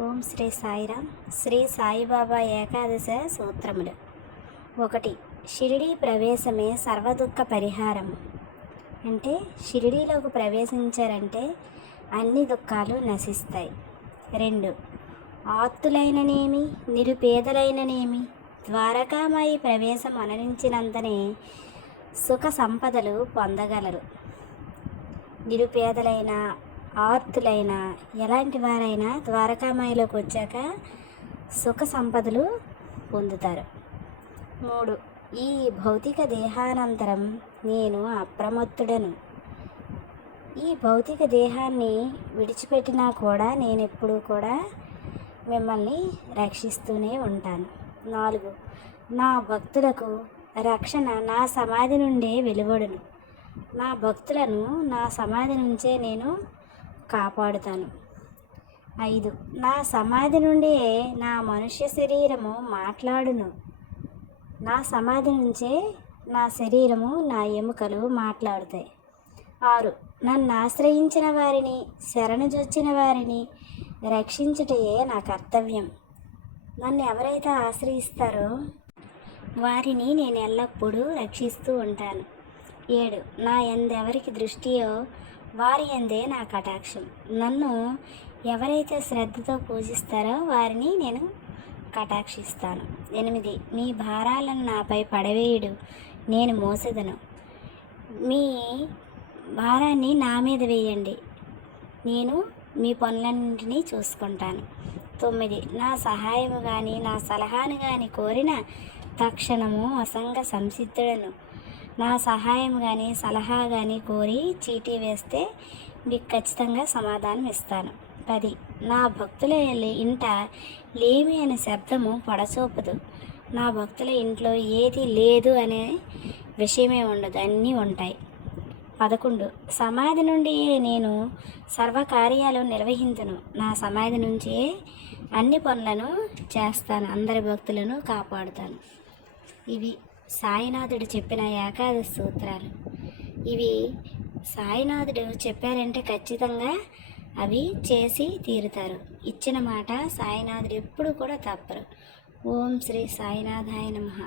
ఓం శ్రీ సాయిరామ్. శ్రీ సాయిబాబా ఏకాదశ సూత్రములు. 1. షిరిడీ ప్రవేశమే సర్వదుఃఖ పరిహారం. అంటే షిరిడీలోకి ప్రవేశించారంటే అన్ని దుఃఖాలు నశిస్తాయి. 2. ఆర్తులైననేమి నిరుపేదలైననేమి ద్వారకామాయి ప్రవేశం అనురించినంతనే సుఖ సంపదలు పొందగలరు. నిరుపేదలైన ఆర్తులైన ఎలాంటి వారైనా ద్వారకామాయిలోకి వచ్చాక సుఖ సంపదలు పొందుతారు. 3. ఈ భౌతిక దేహానంతరం నేను అప్రమత్తుడను. ఈ భౌతిక దేహాన్ని విడిచిపెట్టినా కూడా నేను ఎప్పుడూ కూడా మిమ్మల్ని రక్షిస్తూనే ఉంటాను. 4. నా భక్తులకు రక్షణ నా సమాధి నుండే వెలువడును. నా భక్తులను నా సమాధి నుంచే నేను కాపాడుతాను. 5. నా సమాధి నుండే నా మనుష్య శరీరము మాట్లాడును. నా సమాధి నుంచే నా శరీరము నా ఎముకలు మాట్లాడుతాయి. 6. నన్ను ఆశ్రయించిన వారిని శరణుజొచ్చిన వారిని రక్షించుటయే నా కర్తవ్యం. నన్ను ఎవరైతే ఆశ్రయిస్తారో వారిని నేను ఎల్లప్పుడూ రక్షిస్తూ ఉంటాను. 7. నా ఎందెవరికి దృష్టియో వారి ఎందే నా కటాక్షం. నన్ను ఎవరైతే శ్రద్ధతో పూజిస్తారో వారిని నేను కటాక్షిస్తాను. 8. మీ భారాలను నాపై పడవేయుడు, నేను మోసెదను. మీ భారాన్ని నా మీద వేయండి, నేను మీ పనులన్నింటినీ చూసుకుంటాను. 9. నా సహాయము కానీ నా సలహాను కానీ కోరిన తక్షణము అసంగ సంసిద్ధుడను. నా సహాయం కానీ సలహా కానీ కోరి చీటీ వేస్తే మీకు ఖచ్చితంగా సమాధానం ఇస్తాను. 10. నా భక్తుల ఇంట లేమి అనే శబ్దము పడచోపదు. నా భక్తుల ఇంట్లో ఏది లేదు అనే విషయమే ఉండదు, అన్నీ ఉంటాయి. 11. సమాధి నుండి నేను సర్వకార్యాలు నిర్వహించును. నా సమాధి నుంచే అన్ని పనులను చేస్తాను, అందరి భక్తులను కాపాడుతాను. ఇవి సాయినాథుడు చెప్పిన ఏకాదశి సూత్రాలు. ఇవి సాయినాథుడు చెప్పారంటే ఖచ్చితంగా అవి చేసి తీరుతారు. ఇచ్చిన మాట సాయినాథుడు ఎప్పుడు కూడా తప్పరు. ఓం శ్రీ సాయినాథాయ నమః.